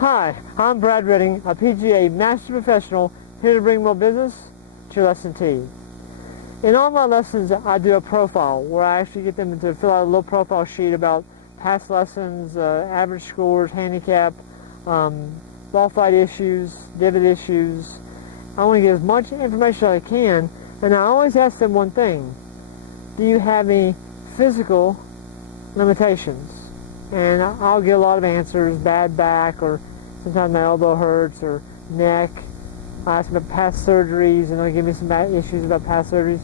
Hi, I'm Brad Redding, a PGA Master Professional, here to bring more business to your lesson T. In all my lessons, I do a profile where I actually get them to fill out a little profile sheet about past lessons, average scores, handicap, ball flight issues, divot issues. I want to get as much information as I can, and I always ask them one thing: do you have any physical limitations? And I'll get a lot of answers: bad back, or sometimes my elbow hurts, or neck. I ask them about past surgeries, and they'll give me some issues about past surgeries.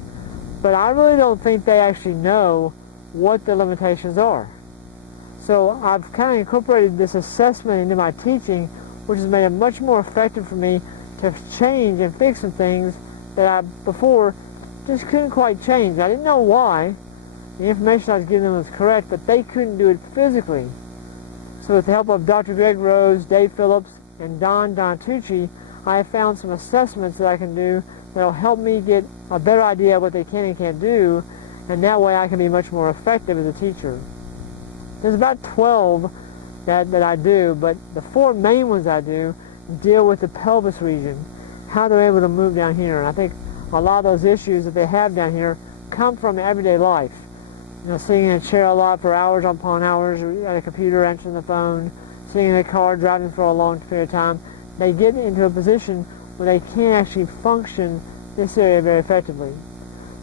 But I really don't think they actually know what the limitations are. So I've kind of incorporated this assessment into my teaching, which has made it much more effective for me to change and fix some things that I before just couldn't quite change. I didn't know why. The information I was giving them was correct, but they couldn't do it physically. So with the help of Dr. Greg Rose, Dave Phillips, and Don Tucci, I have found some assessments that I can do that will help me get a better idea of what they can and can't do, and that way I can be much more effective as a teacher. There's about 12 that I do, but the 4 main ones I do deal with the pelvis region, how they're able to move down here. And I think a lot of those issues that they have down here come from everyday life. You know, sitting in a chair a lot for hours upon hours, at a computer, answering the phone, sitting in a car, driving for a long period of time. They get into a position where they can't actually function this area very effectively.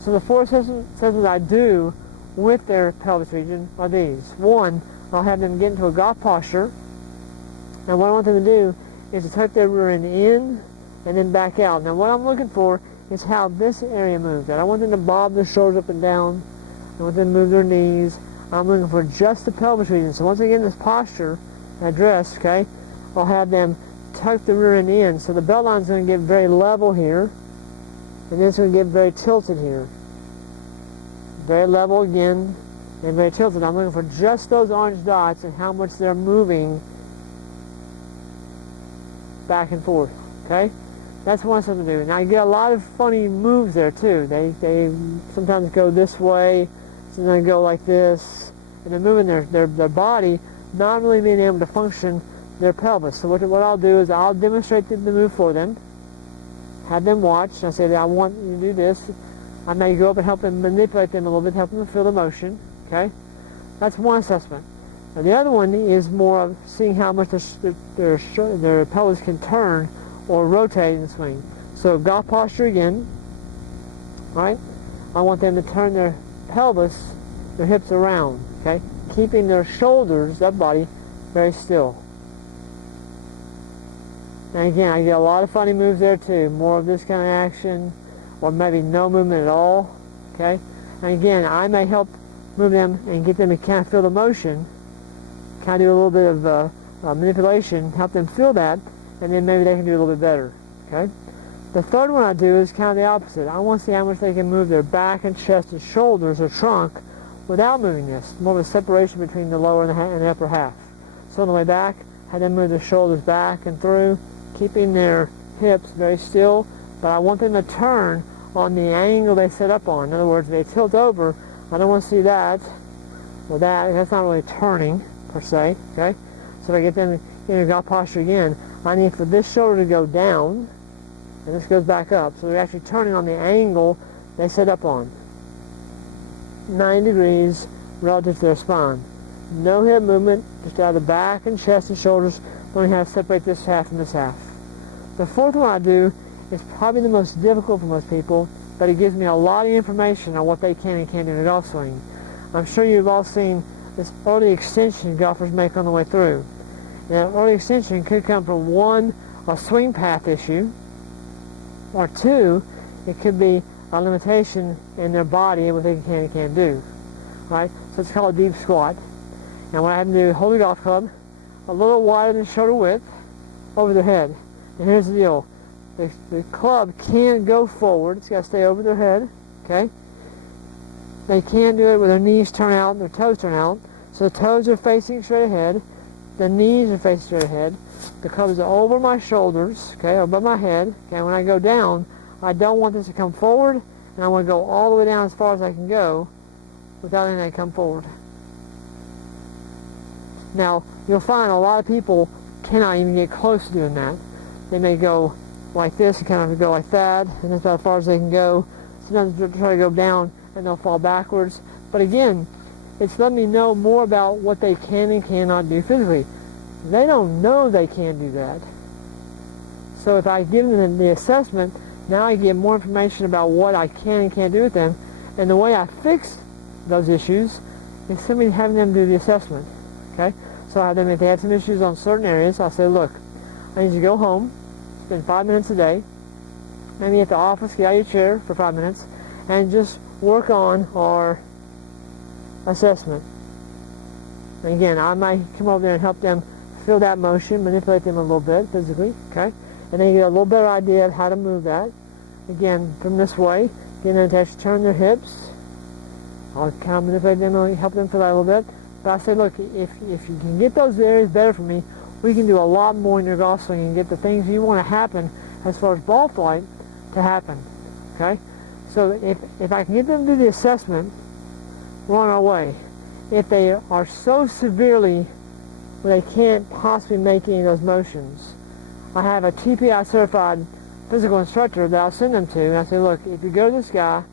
So the 4 sessions I do with their pelvis region are these. 1, I'll have them get into a golf posture, and what I want them to do is to tuck their rear end in and then back out. Now what I'm looking for is how this area moves. I don't want them to bob their shoulders up and down. I want them to move their knees. I'm looking for just the pelvis region. So once they get in this posture, that dress, okay, I'll have them tuck the rear end in. So the belt line's going to get very level here, and then it's going to get very tilted here. Very level again, and very tilted. I'm looking for just those orange dots and how much they're moving back and forth, okay? That's one something to do. Now you get a lot of funny moves there too. They sometimes go this way, sometimes go like this, and they're moving their body, not really being able to function their pelvis. So what I'll do is I'll demonstrate the move for them, have them watch, and I say that I want you to do this. I may go up and help them manipulate them a little bit, help them feel the motion, okay? That's one assessment. Now the other one is more of seeing how much their pelvis can turn or rotate in the swing. So golf posture again, right? I want them to turn their pelvis, their hips around, okay? Keeping their shoulders, that body, very still. And again, I get a lot of funny moves there too. More of this kind of action, or maybe no movement at all, okay? And again, I may help move them and get them to kind of feel the motion, kind of do a little bit of manipulation, help them feel that, and then maybe they can do a little bit better, okay? The third one I do is kind of the opposite. I want to see how much they can move their back and chest and shoulders or trunk without moving this, more of a separation between the lower and the upper half. So on the way back, have them move their shoulders back and through, keeping their hips very still, but I want them to turn on the angle they set up on. In other words, if they tilt over, I don't want to see that or that. That's not really turning, per se, okay? So if I get them in a golf posture again, I need for this shoulder to go down, and this goes back up. So they're actually turning on the angle they set up on. 90 degrees relative to their spine. No hip movement, just out of the back and chest and shoulders. Learning how to separate this half from this half. The fourth one I do is probably the most difficult for most people, but it gives me a lot of information on what they can and can't do in a golf swing. I'm sure you've all seen this early extension golfers make on the way through. Now, early extension could come from 1, a swing path issue, or 2, it could be a limitation in their body and what they can and can't do. Right? So it's called a deep squat. And what I have them do, hold the golf club a little wider than shoulder width over their head. And here's the deal. The club can't go forward. It's got to stay over their head. Okay? They can't do it with their knees turn out and their toes turn out. So the toes are facing straight ahead. The knees are facing straight ahead. The club is over my shoulders, okay, above my head. Okay, when I go down, I don't want this to come forward, and I want to go all the way down as far as I can go without letting it come forward. Now, you'll find a lot of people cannot even get close to doing that. They may go like this and kind of go like that, and that's about as far as they can go. Sometimes they'll try to go down and they'll fall backwards. But again, it's letting me know more about what they can and cannot do physically. They don't know they can do that. So if I give them the assessment, now I get more information about what I can and can't do with them. And the way I fix those issues is simply having them do the assessment. Okay? So I have them, if they have some issues on certain areas, I'll say, look, I need you to go home, spend 5 minutes a day, maybe at the office, get out of your chair for 5 minutes, and just work on our assessment. And again, I might come over there and help them feel that motion, manipulate them a little bit physically, okay? And then you get a little better idea of how to move that. Again, from this way, getting them to actually turn their hips. I'll kind of manipulate them and help them feel that a little bit. But I say, look, if you can get those areas better for me, we can do a lot more in your golf swing and get the things you want to happen as far as ball flight to happen, okay? So if I can get them to do the assessment, we're on our way. If they are so severely where they can't possibly make any of those motions, I have a TPI certified physical instructor that I'll send them to, and I say, look, if you go to this guy,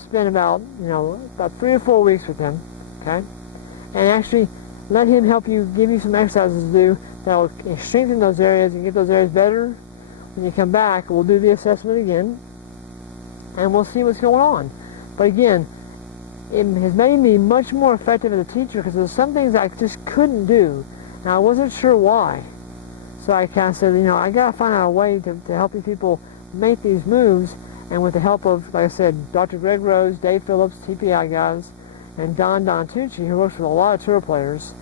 spend about 3 or 4 weeks with him, okay, and actually let him help you, give you some exercises to do that will strengthen those areas and get those areas better. When you come back, we'll do the assessment again, and we'll see what's going on. But again, it has made me much more effective as a teacher because there's some things I just couldn't do, and I wasn't sure why. So I kind of said, I got to find out a way to help these people make these moves, and with the help of, like I said, Dr. Greg Rose, Dave Phillips, TPI guys, and Don Tucci, who works with a lot of tour players,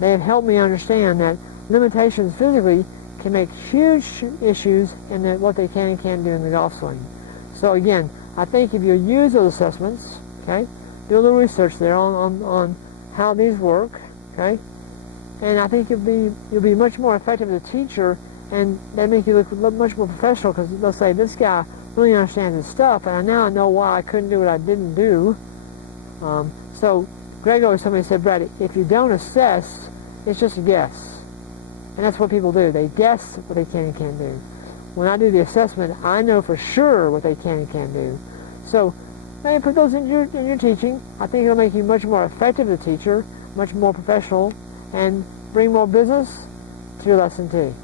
they have helped me understand that limitations physically can make huge issues in what they can and can't do in the golf swing. So again, I think if you use those assessments, okay, do a little research there on how these work, okay, and I think you'll be much more effective as a teacher, and that make you look much more professional because they'll say, this guy really understands his stuff, and now I know why I couldn't do what I didn't do. So Greg always told me, he said, Brad, if you don't assess, it's just a guess. And that's what people do. They guess what they can and can't do. When I do the assessment, I know for sure what they can and can't do. So maybe put those in your teaching. I think it'll make you much more effective as a teacher, much more professional, and bring more business to your lesson too.